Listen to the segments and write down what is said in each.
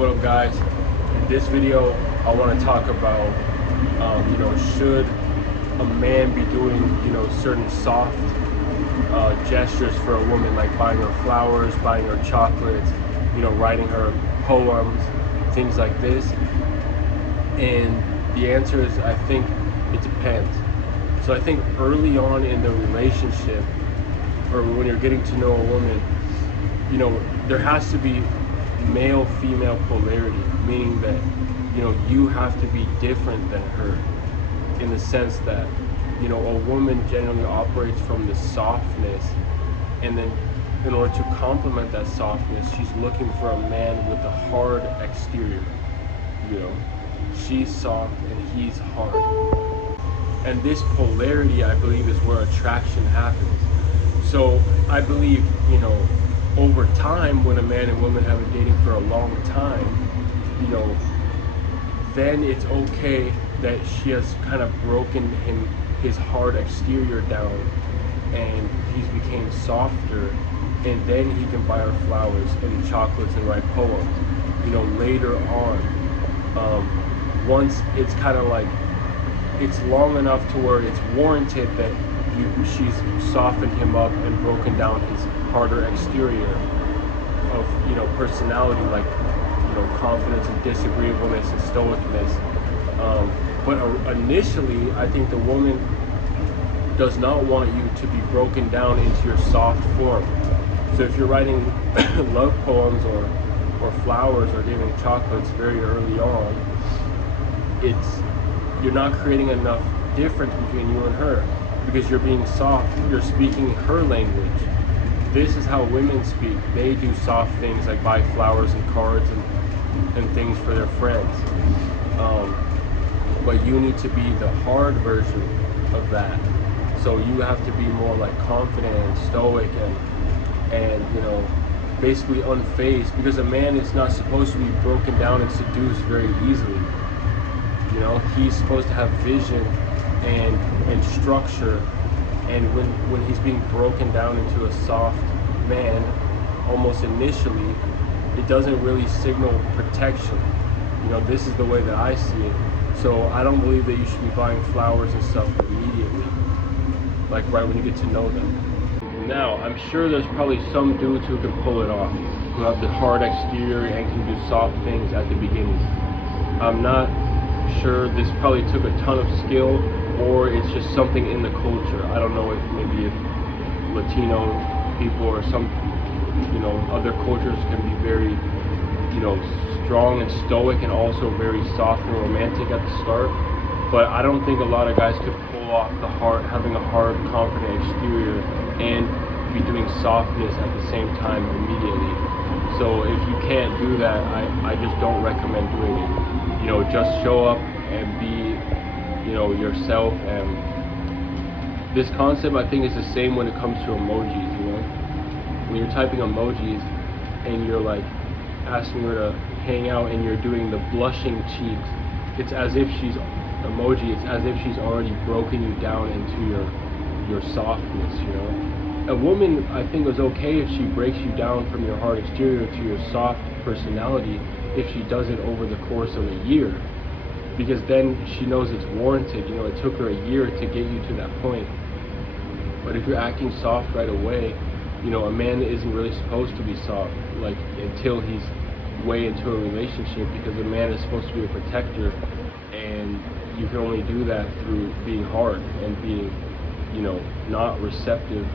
What up, guys? In this video, I want to talk about, should a man be doing, certain soft gestures for a woman, like buying her flowers, buying her chocolates, writing her poems, things like this? And the answer is, I think it depends. So I think early on in the relationship, or when you're getting to know a woman, there has to be male-female polarity, meaning that you have to be different than her, in the sense that a woman generally operates from the softness, and then in order to complement that softness, she's looking for a man with a hard exterior. She's soft and he's hard, and this polarity, I believe, is where attraction happens. So I believe, over time, when a man and woman have been dating for a long time, then it's okay that she has kind of broken his hard exterior down, and he's became softer, and then he can buy her flowers and chocolates and write poems, later on. Once it's kind of like, it's long enough to where it's warranted that she's softened him up and broken down his harder exterior of personality, like confidence and disagreeableness and stoicness. But initially, I think the woman does not want you to be broken down into your soft form. So if you're writing love poems or flowers or giving chocolates very early on, you're not creating enough difference between you and her, because you're being soft, you're speaking her language. This is how women speak. They do soft things like buy flowers and cards and things for their friends. But you need to be the hard version of that. So you have to be more like confident and stoic and basically unfazed, because a man is not supposed to be broken down and seduced very easily. He's supposed to have vision and structure, and when he's being broken down into a soft man, almost initially, it doesn't really signal protection. This is the way that I see it. So I don't believe that you should be buying flowers and stuff immediately, like right when you get to know them. Now, I'm sure there's probably some dudes who can pull it off, who have the hard exterior and can do soft things at the beginning. I'm not sure. This probably took a ton of skill, or it's just something in the culture. I don't know if Latino people or some other cultures can be very strong and stoic and also very soft and romantic at the start, but I don't think a lot of guys could pull off having a hard, confident exterior and be doing softness at the same time immediately. So if you can't do that, I just don't recommend doing it. Just show up and be yourself. And this concept, I think, is the same when it comes to emojis. When you're typing emojis and you're like asking her to hang out and you're doing the blushing cheeks, it's as if it's as if she's already broken you down into your softness. A woman, I think, is okay if she breaks you down from your hard exterior to your soft personality, if she does it over the course of a year, because then she knows it's warranted. It took her a year to get you to that point. But if you're acting soft right away, a man isn't really supposed to be soft, like, until he's way into a relationship, because a man is supposed to be a protector, and you can only do that through being hard and being, not receptive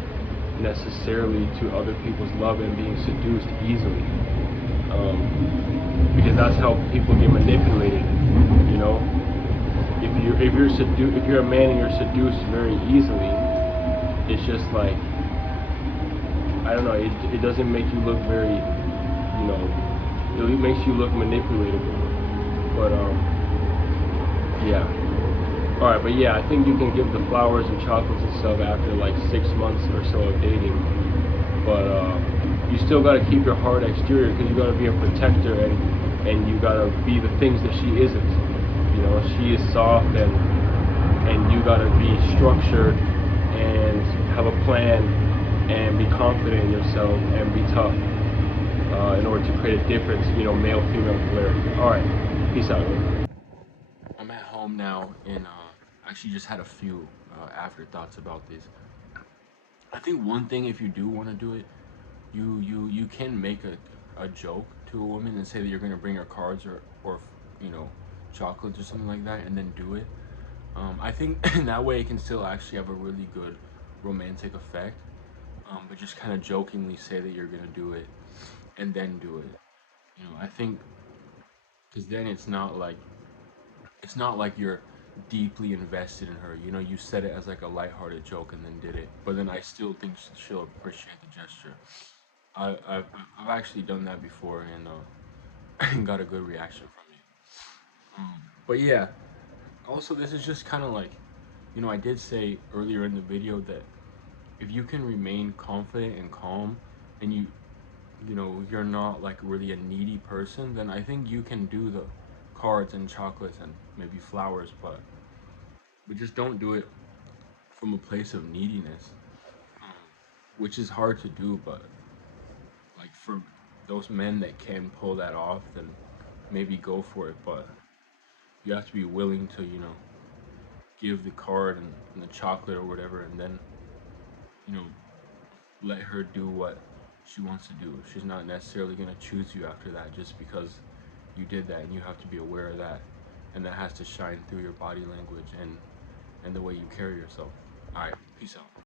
necessarily to other people's love and being seduced easily. Because that's how people get manipulated. If you're a man and you're seduced very easily, it's just like, I don't know, it doesn't make you look very, it makes you look manipulatable. But yeah. Alright, but yeah, I think you can give the flowers and chocolates and stuff after like 6 months or so of dating. But you still gotta keep your hard exterior, because you gotta be a protector, and you gotta be the things that she isn't. She is soft, and you gotta be structured and have a plan and be confident in yourself and be tough. in order to create a difference, you know, male female polarity. All right, peace out. I'm at home now, and actually just had a few afterthoughts about this. I think one thing, if you do want to do it, you can make a joke to a woman and say that you're gonna bring her cards or you know, chocolates or something like that, and then do it. I think in that way it can still actually have a really good romantic effect. But just kind of jokingly say that you're gonna do it and then do it. You know, I think because then it's not like you're deeply invested in her. You know, you said it as like a lighthearted joke and then did it. But then I still think she'll appreciate the gesture. I've actually done that before and got a good reaction from it. But yeah, also this is just kind of like, you know, I did say earlier in the video that if you can remain confident and calm, and you know, you're not like really a needy person, then I think you can do the cards and chocolates and maybe flowers, but just don't do it from a place of neediness, um, which is hard to do. But like for those men that can pull that off, then maybe go for it. But you have to be willing to, you know, give the card and the chocolate or whatever, and then, you know, let her do what she wants to do. She's not necessarily going to choose you after that just because you did that, and you have to be aware of that, and that has to shine through your body language and the way you carry yourself. All right, peace out.